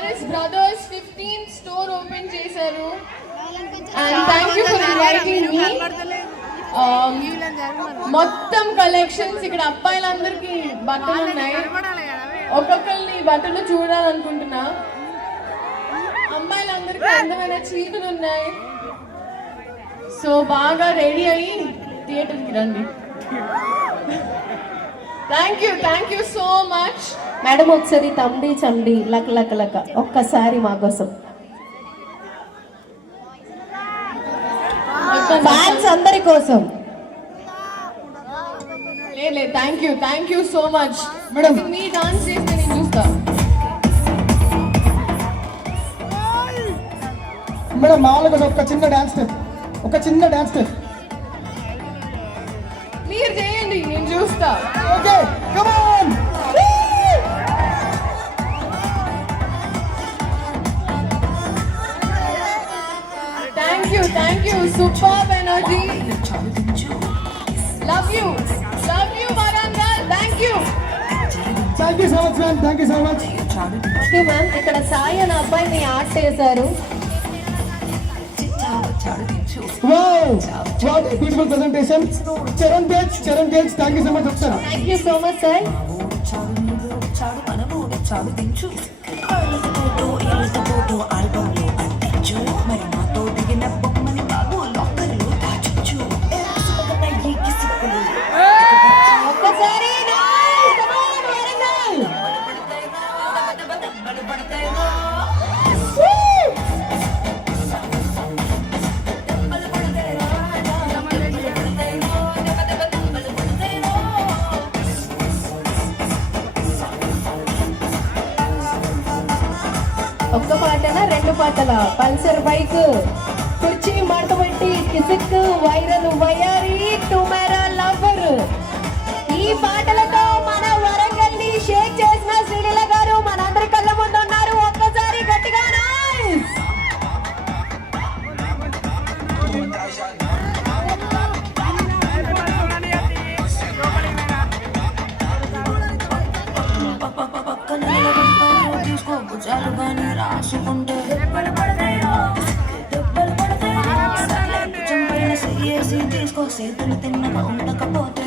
RS Brothers 15th store open చేశారు. And thank you for inviting me. మొత్తం కలెక్షన్స్ ఇక్కడ అబ్బాయిలందరికీ బట్టలు ఉన్నాయి. ఒక్కొక్కరిని బట్టలు చూడాలనుకుంటున్నా. అమ్మాయిలందరికీ అందమైన చీరలు ఉన్నాయి. సో బాగా రెడీ అయ్యి థియేటర్కి రండి. Thank you so much madam. ఒకసారి తంబి చండి లక్ లక్ లక్ ఒక్కసారి మా కోసం ఫ్యాన్స్ అందరి కోసం. లేదు thank you so much madam. మీ డాన్స్ చేస్తే నేను చూస్తా మేడం. మా వాళ్ళ కోసం ఒక చిన్న డాన్స్ స్టెప్ మీరు చేయండి, నేను చూస్తా. Okay come on. Thank you super energy. Love you Warangal. Thank you so much ma'am. Thank you so much. Okay ma'am, ఇక్కడ సాయి అనే అబ్బాయిని ఆర్ట్ చేశారు. Wow, what a beautiful presentation. Charan Gage, thank you so much, sir. Thank you so much, sir. ఒక్క పాటనా రెండు పాటల? Pulsar bike, కుర్చీ మడతపెట్టి, కిసిక్, వైరల్ వయారి, టుమెరా లవర్. ఈ పాటలతో మన వరంగల్ ని షేక్ చేసిన శ్రీలీల గారు మనందరి కళ్ళ ముందు ఉన్నారు. ఒక్కసారి గట్టిగా నైస్. రాసుకుంటే తీసుకో చేతులు తిన్నగా ఉండకపోతే